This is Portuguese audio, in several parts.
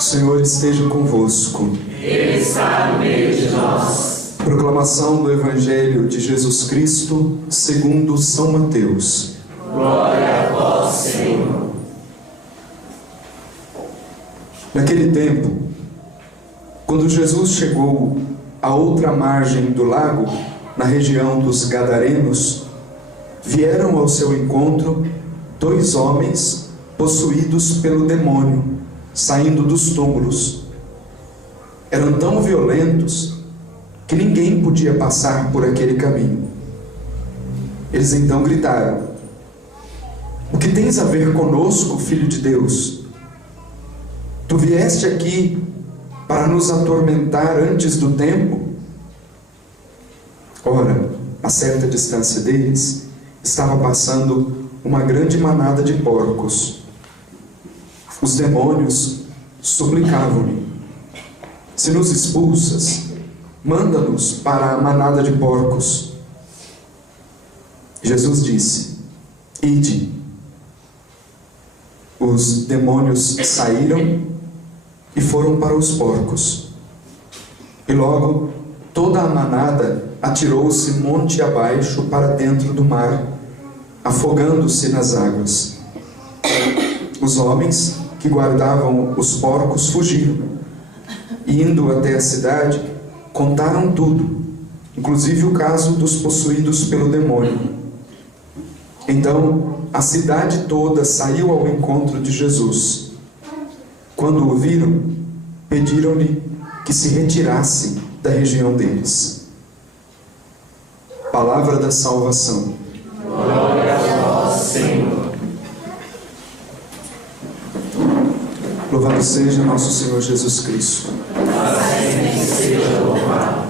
O Senhor esteja convosco. Ele está no meio de nós. Proclamação do Evangelho de Jesus Cristo segundo São Mateus. Glória a vós, Senhor. Naquele tempo, quando Jesus chegou à outra margem do lago, na região dos Gadarenos, vieram ao seu encontro 2 homens possuídos pelo demônio, saindo dos túmulos. Eram tão violentos que ninguém podia passar por aquele caminho. Eles então gritaram: "O que tens a ver conosco, Filho de Deus? Tu vieste aqui para nos atormentar antes do tempo?" Ora, a certa distância deles, estava passando uma grande manada de porcos. Os demônios suplicavam-lhe: "Se nos expulsas, manda-nos para a manada de porcos." Jesus disse: "Ide." Os demônios saíram e foram para os porcos. E logo toda a manada atirou-se monte abaixo para dentro do mar, afogando-se nas águas. Os homens que guardavam os porcos fugiram, e indo até a cidade, contaram tudo, inclusive o caso dos possuídos pelo demônio. Então a cidade toda saiu ao encontro de Jesus. Quando o viram, pediram-lhe que se retirasse da região deles. Palavra da salvação. Glória a vós, Senhor. Louvado seja nosso Senhor Jesus Cristo. Assim seja louvado.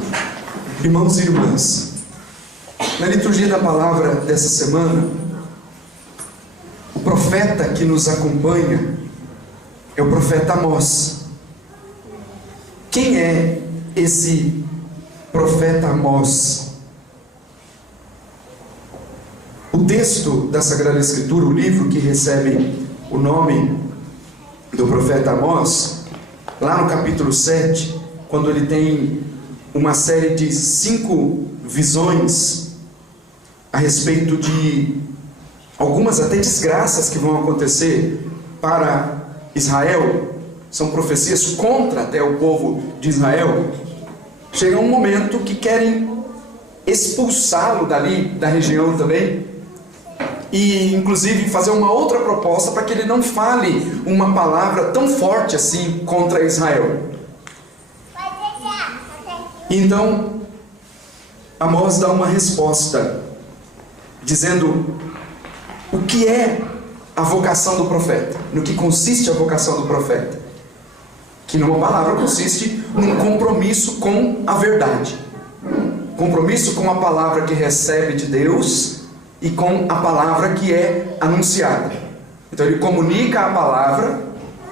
Irmãos e irmãs, na liturgia da palavra dessa semana, o profeta que nos acompanha é o profeta Amós. Quem é esse profeta Amós? O texto da Sagrada Escritura, o livro que recebe o nome do profeta Amós, lá no capítulo 7, quando ele tem uma série de 5 visões a respeito de algumas até desgraças que vão acontecer para Israel, são profecias contra até o povo de Israel. Chega um momento que querem expulsá-lo dali, da região também, e inclusive fazer uma outra proposta para que ele não fale uma palavra tão forte assim contra Israel. Então Amós dá uma resposta dizendo o que é a vocação do profeta, no que consiste a vocação do profeta, que numa palavra consiste num compromisso com a verdade, compromisso com a palavra que recebe de Deus e com a palavra que é anunciada. Então ele comunica a palavra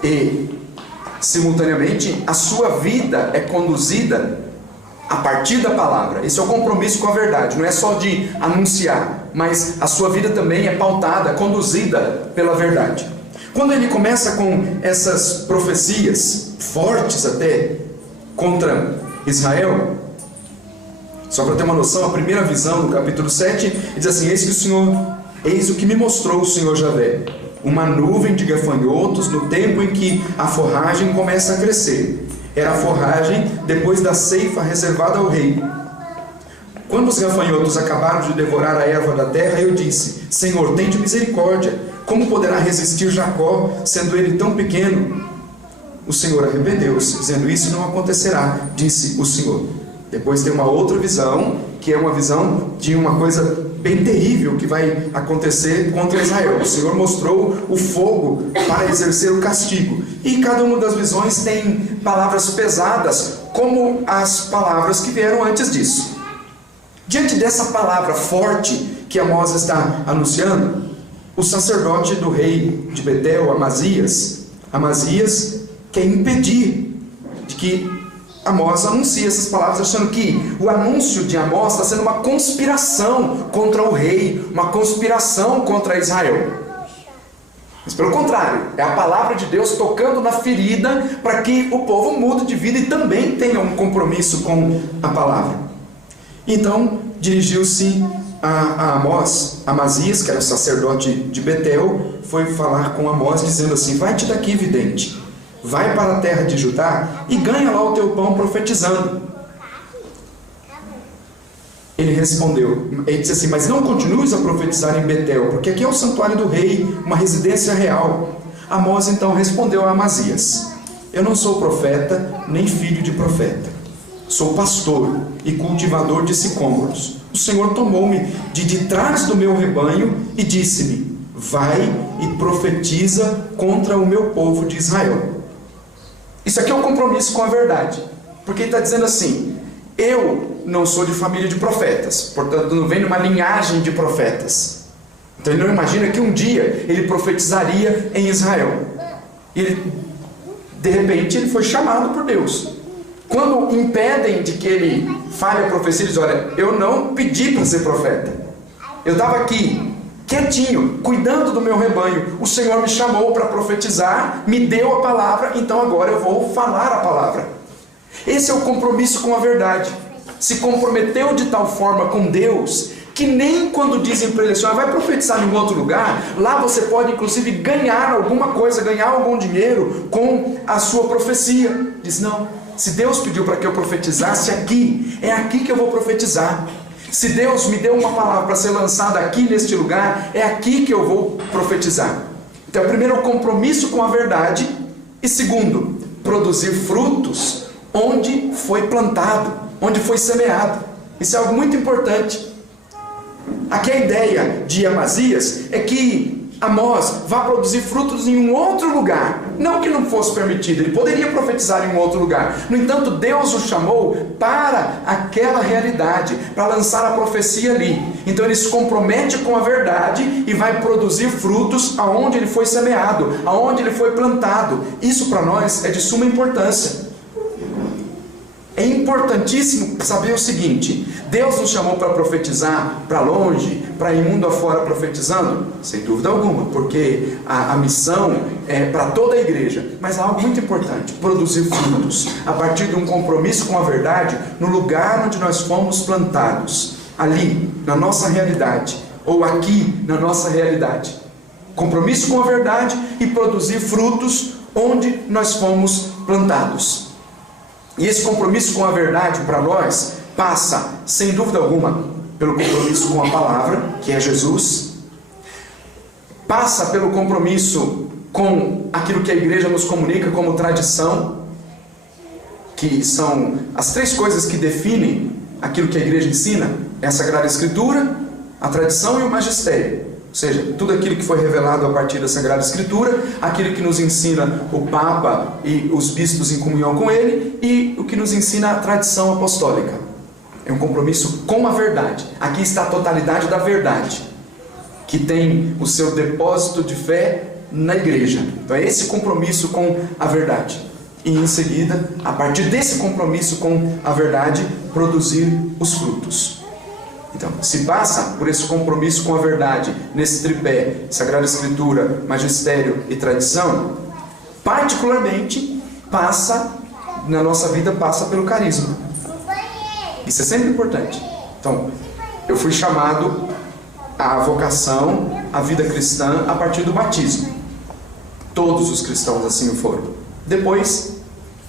e simultaneamente a sua vida é conduzida a partir da palavra. Esse é o compromisso com a verdade, não é só de anunciar, mas a sua vida também é pautada, conduzida pela verdade. Quando ele começa com essas profecias fortes até contra Israel, só para ter uma noção, a primeira visão do capítulo 7 diz assim: eis o que me mostrou o Senhor Javé, uma nuvem de gafanhotos no tempo em que a forragem começa a crescer. Era a forragem depois da ceifa reservada ao rei. Quando os gafanhotos acabaram de devorar a erva da terra, eu disse: Senhor, tende misericórdia. Como poderá resistir Jacó, sendo ele tão pequeno? O Senhor arrependeu-se, dizendo: isso não acontecerá, disse o Senhor. Depois tem uma outra visão, que é uma visão de uma coisa bem terrível que vai acontecer contra Israel. O Senhor mostrou o fogo para exercer o castigo. E cada uma das visões tem palavras pesadas, como as palavras que vieram antes disso. Diante dessa palavra forte que Amós está anunciando, o sacerdote do rei de Betel, Amazias quer impedir de que Amós anuncia essas palavras, achando que o anúncio de Amós está sendo uma conspiração contra o rei, uma conspiração contra Israel. Mas pelo contrário, é a palavra de Deus tocando na ferida para que o povo mude de vida e também tenha um compromisso com a palavra. Então dirigiu-se a Amós, Amazias, que era o sacerdote de Betel, foi falar com Amós dizendo assim: vai-te daqui, vidente, vai para a terra de Judá e ganha lá o teu pão profetizando. Ele respondeu, ele disse assim: mas não continues a profetizar em Betel, porque aqui é o santuário do rei, uma residência real. Amós então respondeu a Amazias: eu não sou profeta, nem filho de profeta. Sou pastor e cultivador de sicômoros. O Senhor tomou-me de trás do meu rebanho e disse-me: vai e profetiza contra o meu povo de Israel. Isso aqui é um compromisso com a verdade, porque ele está dizendo assim: eu não sou de família de profetas, portanto não venho de uma linhagem de profetas. Então ele não imagina que um dia ele profetizaria em Israel. E de repente ele foi chamado por Deus. Quando impedem de que ele fale a profecia, ele diz: olha, eu não pedi para ser profeta, eu estava aqui quietinho, cuidando do meu rebanho, o Senhor me chamou para profetizar, me deu a palavra, então agora eu vou falar a palavra. Esse é o compromisso com a verdade. Se comprometeu de tal forma com Deus que nem quando dizem para ele assim: vai profetizar em um outro lugar, lá você pode inclusive ganhar alguma coisa, ganhar algum dinheiro com a sua profecia. Diz: não, se Deus pediu para que eu profetizasse aqui, é aqui que eu vou profetizar. Se Deus me deu uma palavra para ser lançada aqui neste lugar, é aqui que eu vou profetizar. Então, primeiro, o compromisso com a verdade, e segundo, produzir frutos onde foi plantado, onde foi semeado. Isso é algo muito importante. Aqui a ideia de Amazias é que Amós vai produzir frutos em um outro lugar. Não que não fosse permitido, ele poderia profetizar em um outro lugar. No entanto, Deus o chamou para aquela realidade, para lançar a profecia ali. Então ele se compromete com a verdade e vai produzir frutos aonde ele foi semeado, aonde ele foi plantado. Isso para nós é de suma importância. É importantíssimo saber o seguinte: Deus nos chamou para profetizar para longe, para ir mundo afora profetizando? Sem dúvida alguma, porque a missão é para toda a igreja. Mas há algo muito importante: produzir frutos a partir de um compromisso com a verdade no lugar onde nós fomos plantados, ali, na nossa realidade, ou aqui, na nossa realidade. Compromisso com a verdade e produzir frutos onde nós fomos plantados. E esse compromisso com a verdade para nós passa, sem dúvida alguma, pelo compromisso com a palavra, que é Jesus. Passa pelo compromisso com aquilo que a igreja nos comunica como tradição, que são as três coisas que definem aquilo que a igreja ensina: é a Sagrada Escritura, a tradição e o magistério. Ou seja, tudo aquilo que foi revelado a partir da Sagrada Escritura, aquilo que nos ensina o Papa e os bispos em comunhão com ele, e o que nos ensina a tradição apostólica. É um compromisso com a verdade. Aqui está a totalidade da verdade, que tem o seu depósito de fé na igreja. Então é esse compromisso com a verdade. E em seguida, a partir desse compromisso com a verdade, produzir os frutos. Então, se passa por esse compromisso com a verdade, nesse tripé, Sagrada Escritura, Magistério e Tradição, particularmente, na nossa vida, passa pelo carisma. Isso é sempre importante. Então, eu fui chamado à vocação, à vida cristã, a partir do batismo. Todos os cristãos assim o foram. Depois,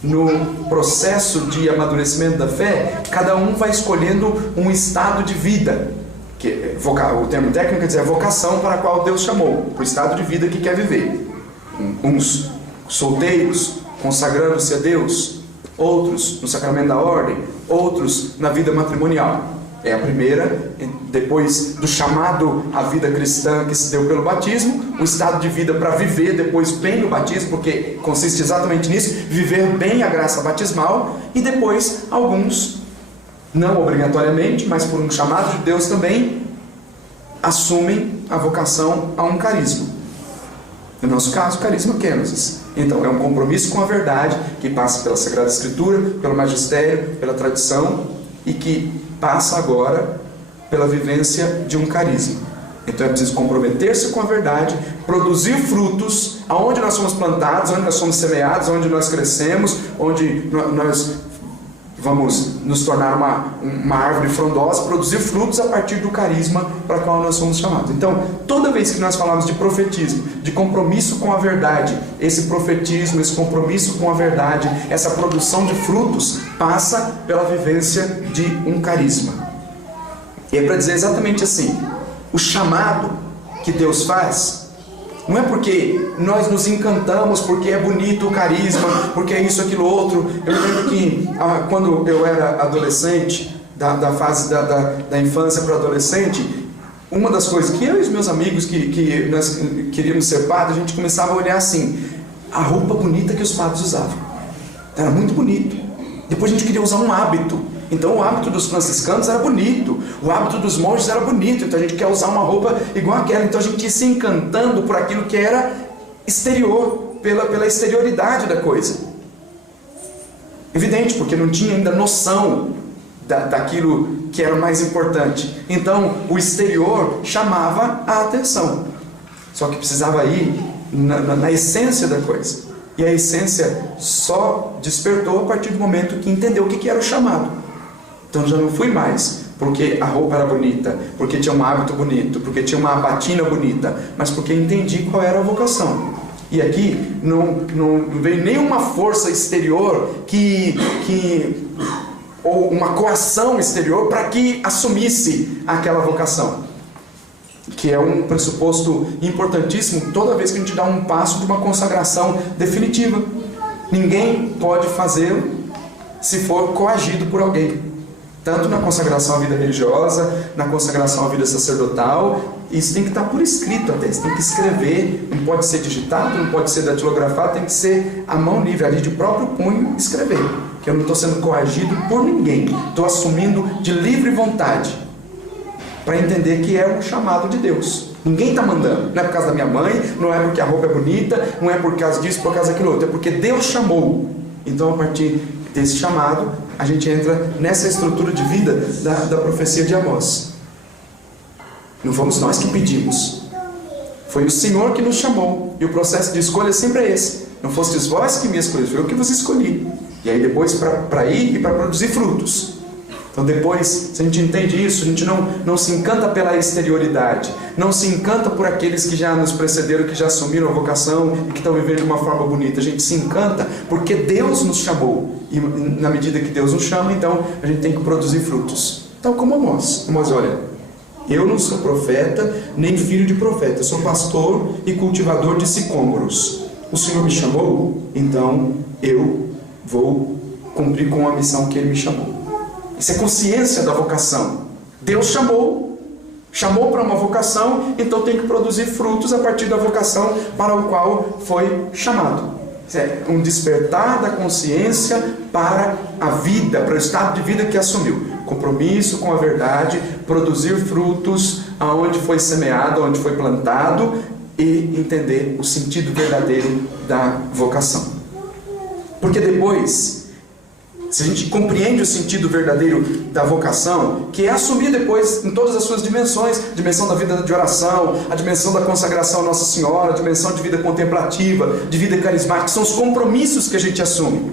no processo de amadurecimento da fé, cada um vai escolhendo um estado de vida, que o termo técnico quer dizer a vocação para a qual Deus chamou, o estado de vida que quer viver. Uns solteiros, consagrando-se a Deus, outros no sacramento da ordem, outros na vida matrimonial. É a primeira, depois do chamado à vida cristã que se deu pelo batismo, o estado de vida para viver depois bem no batismo, porque consiste exatamente nisso, viver bem a graça batismal, e depois alguns, não obrigatoriamente, mas por um chamado de Deus também, assumem a vocação a um carisma. No nosso caso, carisma kenosis. Então, é um compromisso com a verdade que passa pela Sagrada Escritura, pelo magistério, pela tradição, e que passa agora pela vivência de um carisma. Então é preciso comprometer-se com a verdade, produzir frutos, aonde nós somos plantados, onde nós somos semeados, onde nós crescemos, onde nós vamos nos tornar uma árvore frondosa, produzir frutos a partir do carisma para o qual nós somos chamados. Então, toda vez que nós falamos de profetismo, de compromisso com a verdade, esse profetismo, esse compromisso com a verdade, essa produção de frutos, passa pela vivência de um carisma. E é para dizer exatamente assim: o chamado que Deus faz não é porque nós nos encantamos, porque é bonito o carisma, porque é isso, aquilo, outro. Eu lembro que quando eu era adolescente, da fase da infância para o adolescente, uma das coisas que eu e os meus amigos que nós queríamos ser padres, a gente começava a olhar assim, a roupa bonita que os padres usavam. Era muito bonito. Depois a gente queria usar um hábito. Então o hábito dos franciscanos era bonito, o hábito dos monges era bonito, então a gente quer usar uma roupa igual àquela. Então a gente ia se encantando por aquilo que era exterior, pela exterioridade da coisa. Evidente, porque não tinha ainda noção daquilo que era mais importante. Então o exterior chamava a atenção, só que precisava ir na essência da coisa. E a essência só despertou a partir do momento que entendeu o que era o chamado. Então já não fui mais porque a roupa era bonita, porque tinha um hábito bonito, porque tinha uma batina bonita, mas porque entendi qual era a vocação. E aqui não veio nenhuma força exterior ou uma coação exterior para que assumisse aquela vocação, que é um pressuposto importantíssimo toda vez que a gente dá um passo de uma consagração definitiva. Ninguém pode fazê-lo se for coagido por alguém. Tanto na consagração à vida religiosa, na consagração à vida sacerdotal, isso tem que estar por escrito até, você tem que escrever, não pode ser digitado, não pode ser datilografado, tem que ser à mão livre, ali de próprio punho, escrever. Que eu não estou sendo coagido por ninguém, estou assumindo de livre vontade, para entender que é um chamado de Deus. Ninguém está mandando, não é por causa da minha mãe, não é porque a roupa é bonita, não é por causa disso, por causa daquilo outro, é porque Deus chamou. Então a partir desse chamado, a gente entra nessa estrutura de vida da profecia de Amós. Não fomos nós que pedimos, foi o Senhor que nos chamou, e o processo de escolha sempre é esse. Não fostes vós que me escolheste, foi eu que vos escolhi. E aí depois para ir e para produzir frutos. Então depois, se a gente entende isso, a gente não se encanta pela exterioridade, não se encanta por aqueles que já nos precederam, que já assumiram a vocação e que estão vivendo de uma forma bonita. A gente se encanta porque Deus nos chamou, e na medida que Deus nos chama, então a gente tem que produzir frutos. Tal como Amós. Amós, olha, eu não sou profeta, nem filho de profeta, eu sou pastor e cultivador de sicômoros. O Senhor me chamou, então eu vou cumprir com a missão que Ele me chamou. Isso é consciência da vocação. Deus chamou para uma vocação, então tem que produzir frutos a partir da vocação para o qual foi chamado. Isso é um despertar da consciência para a vida, para o estado de vida que assumiu. Compromisso com a verdade, produzir frutos aonde foi semeado, onde foi plantado, e entender o sentido verdadeiro da vocação. Porque depois, se a gente compreende o sentido verdadeiro da vocação, que é assumir depois em todas as suas dimensões, a dimensão da vida de oração, a dimensão da consagração a Nossa Senhora, a dimensão de vida contemplativa, de vida carismática, são os compromissos que a gente assume.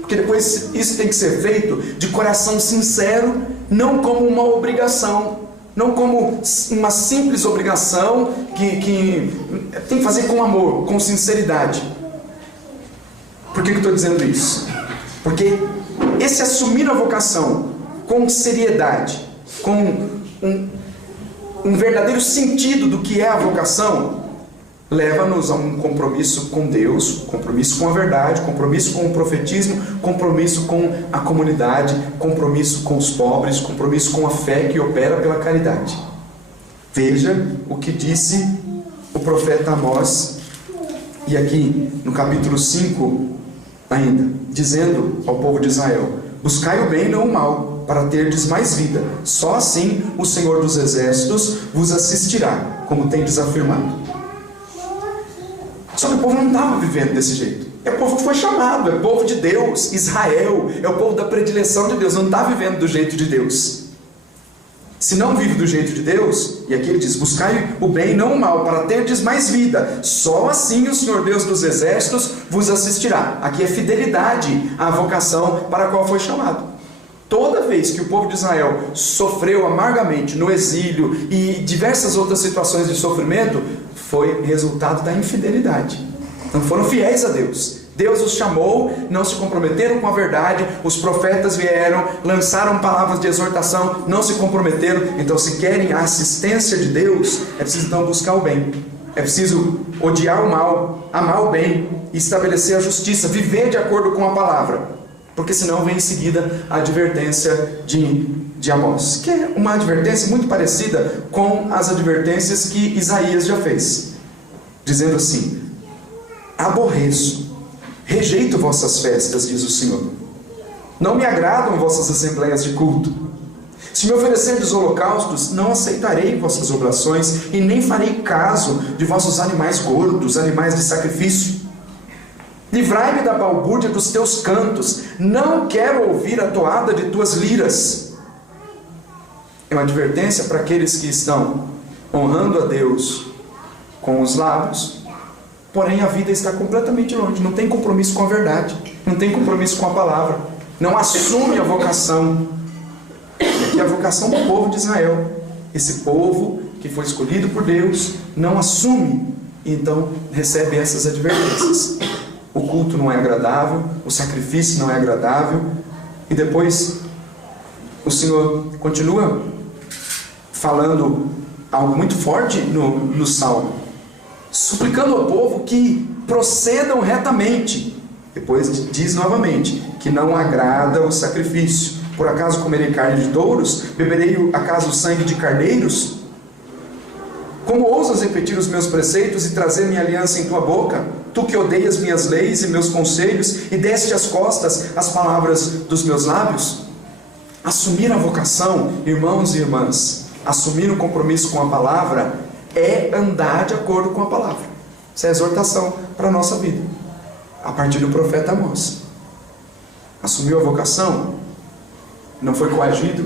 Porque depois isso tem que ser feito de coração sincero, não como uma obrigação, não como uma simples obrigação que tem que fazer com amor, com sinceridade. Por que eu estou dizendo isso? Porque esse assumir a vocação com seriedade, com um verdadeiro sentido do que é a vocação, leva-nos a um compromisso com Deus, compromisso com a verdade, compromisso com o profetismo, compromisso com a comunidade, compromisso com os pobres, compromisso com a fé que opera pela caridade. Veja o que disse o profeta Amós, e aqui no capítulo 5 ainda, dizendo ao povo de Israel: buscai o bem e não o mal, para terdes mais vida, só assim o Senhor dos Exércitos vos assistirá, como tendes afirmado. Só que o povo não estava vivendo desse jeito. É o povo que foi chamado, é o povo de Deus, Israel, é o povo da predileção de Deus, não está vivendo do jeito de Deus. Se não vive do jeito de Deus, e aqui ele diz, buscai o bem, não o mal, para terdes mais vida. Só assim o Senhor Deus dos exércitos vos assistirá. Aqui é fidelidade à vocação para a qual foi chamado. Toda vez que o povo de Israel sofreu amargamente no exílio e diversas outras situações de sofrimento, foi resultado da infidelidade. Não foram fiéis a Deus. Deus os chamou, não se comprometeram com a verdade. Os profetas vieram, lançaram palavras de exortação, não se comprometeram. Então, se querem a assistência de Deus, é preciso então buscar o bem. É preciso odiar o mal, amar o bem, estabelecer a justiça, viver de acordo com a palavra. Porque senão vem em seguida a advertência de Amós, que é uma advertência muito parecida com as advertências que Isaías já fez, dizendo assim: aborreço, rejeito vossas festas, diz o Senhor. Não me agradam vossas assembleias de culto. Se me oferecerdes holocaustos, não aceitarei vossas oblações, e nem farei caso de vossos animais gordos, animais de sacrifício. Livrai-me da balbúrdia dos teus cantos, não quero ouvir a toada de tuas liras. É uma advertência para aqueles que estão honrando a Deus com os lábios, porém a vida está completamente longe, não tem compromisso com a verdade, não tem compromisso com a palavra, não assume a vocação. E aqui é a vocação do povo de Israel. Esse povo que foi escolhido por Deus não assume, e então recebe essas advertências. O culto não é agradável, o sacrifício não é agradável. E depois o Senhor continua falando algo muito forte no Salmo, suplicando ao povo que procedam retamente. Depois diz novamente que não agrada o sacrifício. Por acaso comerei carne de touros? Beberei acaso o sangue de carneiros? Como ousas repetir os meus preceitos e trazer minha aliança em tua boca? Tu que odeias minhas leis e meus conselhos, e deste as costas às palavras dos meus lábios? Assumir a vocação, irmãos e irmãs, assumir o compromisso com a palavra, é andar de acordo com a palavra. Isso é exortação para a nossa vida, a partir do profeta Amós. Assumiu a vocação, não foi coagido,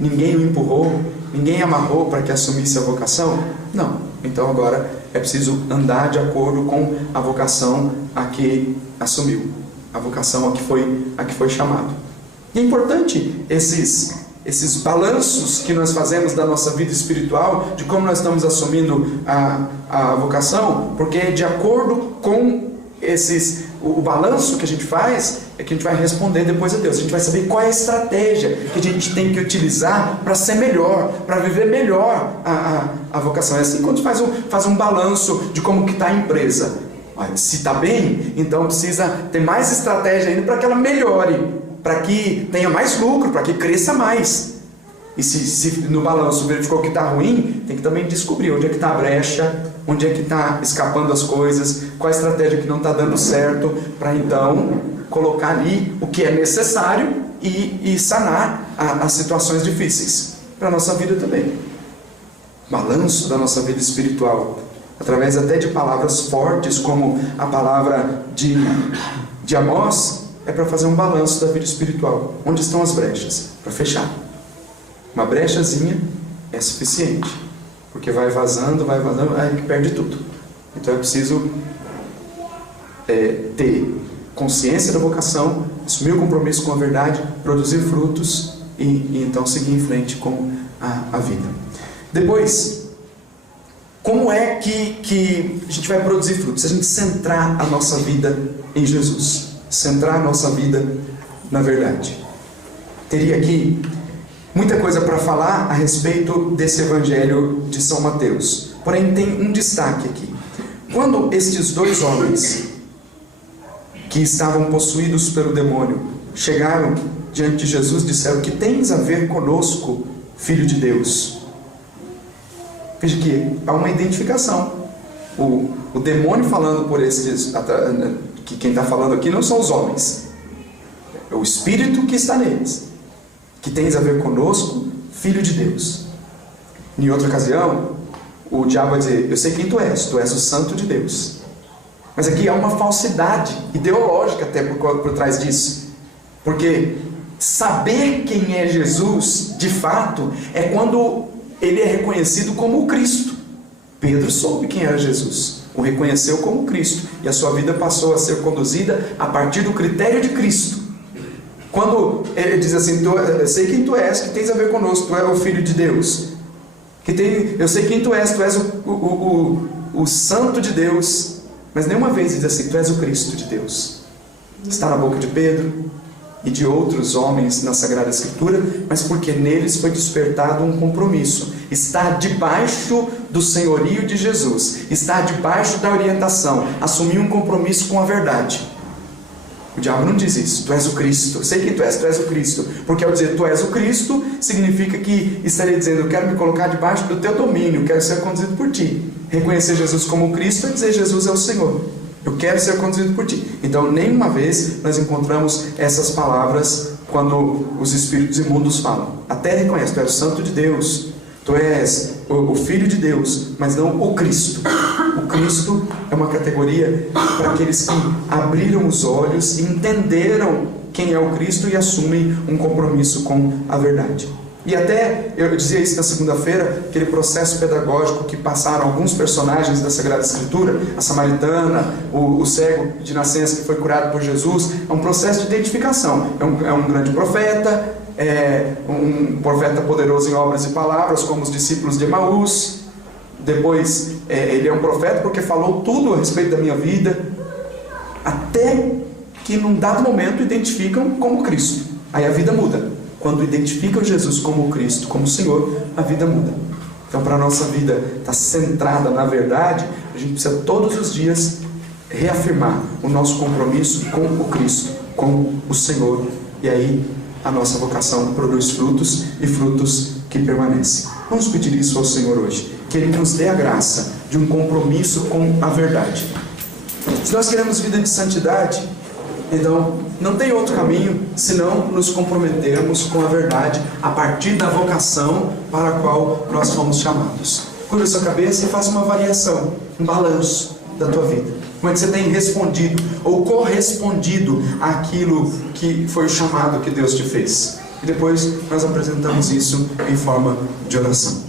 ninguém o empurrou, ninguém amarrou para que assumisse a vocação? Não. Então agora é preciso andar de acordo com a vocação a que assumiu, a vocação a que foi chamado. E é importante esses balanços que nós fazemos da nossa vida espiritual, de como nós estamos assumindo a vocação, porque de acordo com o balanço que a gente faz, é que a gente vai responder depois a Deus. A gente vai saber qual é a estratégia que a gente tem que utilizar para ser melhor, para viver melhor a vocação. É assim quando a gente faz um balanço de como que está a empresa. Se está bem, então precisa ter mais estratégia ainda para que ela melhore, para que tenha mais lucro, para que cresça mais. E se no balanço verificou que está ruim, tem que também descobrir onde é que está a brecha, onde é que está escapando as coisas, qual a estratégia que não está dando certo, para então colocar ali o que é necessário e sanar as situações difíceis para a nossa vida também. Balanço da nossa vida espiritual, através até de palavras fortes, como a palavra de Amós, é para fazer um balanço da vida espiritual. Onde estão as brechas? Para fechar. Uma brechazinha é suficiente, porque vai vazando, aí perde tudo. Então é preciso ter consciência da vocação, assumir o compromisso com a verdade, produzir frutos e então seguir em frente com a vida. Depois, como é que a gente vai produzir frutos? Se a gente centrar a nossa vida em Jesus, centrar a nossa vida na verdade. Teria aqui muita coisa para falar a respeito desse evangelho de São Mateus, porém tem um destaque aqui. Quando estes dois homens que estavam possuídos pelo demônio chegaram diante de Jesus, disseram: que tens a ver conosco, Filho de Deus? Veja que há uma identificação. O demônio falando por estes, que quem está falando aqui não são os homens, é o Espírito que está neles. Que tens a ver conosco, Filho de Deus. Em outra ocasião, o diabo vai dizer: eu sei quem tu és o Santo de Deus. Mas aqui há uma falsidade ideológica até por trás disso, porque saber quem é Jesus, de fato, é quando ele é reconhecido como o Cristo. Pedro soube quem era Jesus, o reconheceu como Cristo, e a sua vida passou a ser conduzida a partir do critério de Cristo. Quando ele diz assim: eu sei quem tu és, que tens a ver conosco, tu és o Filho de Deus, eu sei quem tu és o Santo de Deus, mas nenhuma vez diz assim: tu és o Cristo de Deus. Está na boca de Pedro e de outros homens na Sagrada Escritura, mas porque neles foi despertado um compromisso. Estar debaixo do senhorio de Jesus, estar debaixo da orientação, assumir um compromisso com a verdade. O diabo não diz isso: tu és o Cristo, eu sei quem tu és o Cristo, porque ao dizer tu és o Cristo, significa que estaria dizendo: eu quero me colocar debaixo do teu domínio, quero ser conduzido por ti. Reconhecer Jesus como Cristo é dizer: Jesus é o Senhor, eu quero ser conduzido por ti. Então, nenhuma vez nós encontramos essas palavras quando os espíritos imundos falam. Até reconhece: tu és o Santo de Deus, tu és o Filho de Deus, mas não o Cristo. O Cristo é uma categoria para aqueles que abriram os olhos e entenderam quem é o Cristo e assumem um compromisso com a verdade. E até, eu dizia isso na segunda-feira, aquele processo pedagógico que passaram alguns personagens da Sagrada Escritura, a samaritana, o cego de nascença que foi curado por Jesus, é um processo de identificação. É um grande profeta, um profeta poderoso em obras e palavras, como os discípulos de Emaús. Depois, ele é um profeta porque falou tudo a respeito da minha vida, até que num dado momento identificam como Cristo. Aí a vida muda. Quando identificam Jesus como Cristo, como Senhor, a vida muda. Então, para a nossa vida estar centrada na verdade, a gente precisa todos os dias reafirmar o nosso compromisso com o Cristo, com o Senhor. E aí a nossa vocação produz frutos, e frutos que permanecem. Vamos pedir isso ao Senhor hoje, que Ele nos dê a graça de um compromisso com a verdade. Se nós queremos vida de santidade, então não tem outro caminho senão nos comprometermos com a verdade a partir da vocação para a qual nós fomos chamados. Curva a sua cabeça e faça uma avaliação, um balanço da tua vida. Como é que você tem respondido ou correspondido àquilo que foi o chamado que Deus te fez? E depois nós apresentamos isso em forma de oração.